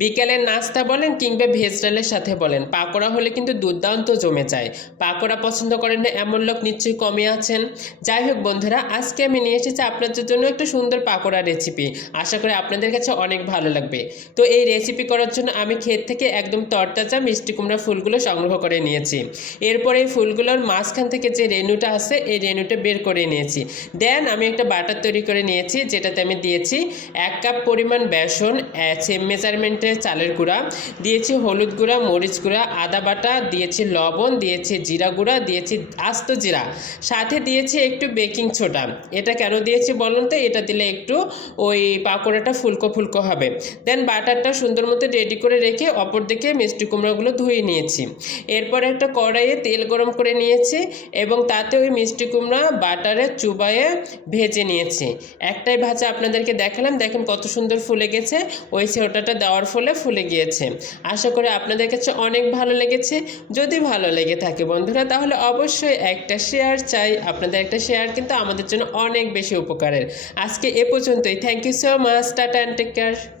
বিকেলের নাস্তা বলেন কিংবা ভেজ ডালের সাথে বলেন, পাকোড়া হলে কিন্তু দুর্দান্ত জমে যায়। পাকোড়া পছন্দ করেন না এমন লোক নিশ্চয়ই কমই আছেন। যাই হোক বন্ধুরা, আজকে আমি নিয়ে এসেছি আপনাদের জন্য একটা সুন্দর পাকোড়া রেসিপি। আশা করি আপনাদের কাছে অনেক ভালো লাগবে। তো এই রেসিপি করার জন্য আমি ক্ষেত থেকে একদম তরতাজা মিষ্টি কুমড়া ফুলগুলো সংগ্রহ করে নিয়েছি। এরপরে এই ফুলগুলোর মাঝখান থেকে যে রেণুটা আছে এই রেণুটা বের করে নিয়েছি। দেন আমি একটা বাটার তৈরি করে নিয়েছি, যেটাতে আমি দিয়েছি 1 কাপ পরিমাণ বেসন, সেম মেজারমেন্টের চালের গুঁড়া, দিয়েছি হলুদ গুঁড়া, মরিচ গুঁড়া, আদা বাটা, দিয়েছি লবণ, দিয়েছি জিরা গুঁড়া, দিয়েছি আস্ত জিরা, সাথে দিয়েছি একটু বেকিং সোডা। এটা কেন দিয়েছি বলুন তো? এটা দিলে একটু ওই পাকোড়াটা ফুলকো ফুলকো হবে। দেন বাটারটা সুন্দর মতো রেডি করে রেখে অপর দিকে মিষ্টি কুমড়োগুলো ধুয়ে নিয়েছি। এরপর একটা কড়াইয়ে তেল গরম করে নিয়েছি এবং তাতে ওই মিষ্টি কুমড়া বাটারে চুবাইয়ে ভেজে নিয়েছি। একটাই ভাজা আপনাদেরকে দেখালাম, দেখেন কত সুন্দর ফুলে গেছে। ওই সেওটাটা দেওয়ার ফলে ফুলে গিয়েছে। আশা করি আপনাদের কাছে অনেক ভালো লেগেছে। যদি ভালো লেগে থাকে বন্ধুরা, তাহলে অবশ্যই একটা শেয়ার চাই। আপনাদের একটা শেয়ার কিন্তু আমাদের জন্য অনেক বেশি উপকারের। আজকে এ পর্যন্তই। Thank you so much. Tata and take care.